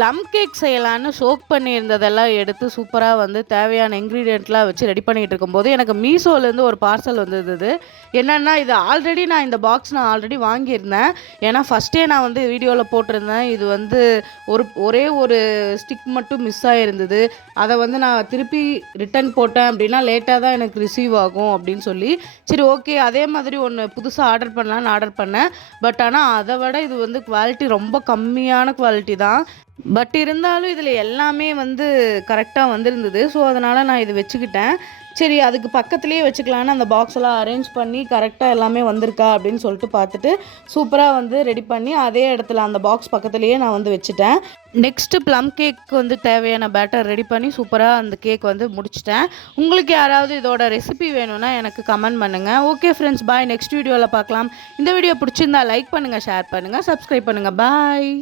Plum cake செய்யலான்னு choke பண்ணியிருந்ததெல்லாம் எடுத்து சூப்பராக வந்து தேவையான இன்க்ரீடியண்ட்லாம் வச்சு ரெடி பண்ணிகிட்டு இருக்கும்போது எனக்கு மீஷோலேருந்து ஒரு பார்சல் வந்திருந்தது. என்னென்னா இது ஆல்ரெடி நான் இந்த பாக்ஸ் நான் ஆல்ரெடி வாங்கியிருந்தேன். ஏன்னா ஃபஸ்ட்டே நான் வந்து வீடியோவில் போட்டிருந்தேன். இது வந்து ஒரே ஒரு ஸ்டிக் மட்டும் மிஸ் ஆகிருந்தது. அதை வந்து நான் திருப்பி ரிட்டன் போட்டேன் அப்படின்னா லேட்டாக தான் எனக்கு ரிசீவ் ஆகும் அப்படின்னு சொல்லி, சரி ஓகே அதே மாதிரி ஒன்று புதுசாக ஆர்டர் பண்ணலான்னு ஆர்டர் பண்ணேன். பட் ஆனால் அதை விட இது வந்து குவாலிட்டி ரொம்ப கம்மியான குவாலிட்டி தான். பட் இருந்தாலும் இதில் எல்லாமே வந்து கரெக்டாக வந்திருந்தது. ஸோ அதனால் நான் இது வச்சுக்கிட்டேன். சரி அதுக்கு பக்கத்துலேயே வச்சுக்கலான்னு அந்த பாக்ஸ் எல்லாம் அரேஞ்ச் பண்ணி கரெக்டாக எல்லாமே வந்திருக்கா அப்படின்னு சொல்லிட்டு பார்த்துட்டு சூப்பராக வந்து ரெடி பண்ணி அதே இடத்துல அந்த பாக்ஸ் பக்கத்துலேயே நான் வந்து வச்சுட்டேன். நெக்ஸ்ட்டு ப்ளம் கேக்கு வந்து தேவையான பேட்டர் ரெடி பண்ணி சூப்பராக அந்த கேக் வந்து முடிச்சிட்டேன். உங்களுக்கு யாராவது இதோட ரெசிபி வேணும்னா எனக்கு கமெண்ட் பண்ணுங்கள். ஓகே ஃப்ரெண்ட்ஸ், பாய். நெக்ஸ்ட் வீடியோவில் பார்க்கலாம். இந்த வீடியோ பிடிச்சிருந்தா லைக் பண்ணுங்கள், ஷேர் பண்ணுங்கள், சப்ஸ்கிரைப் பண்ணுங்கள். பாய்.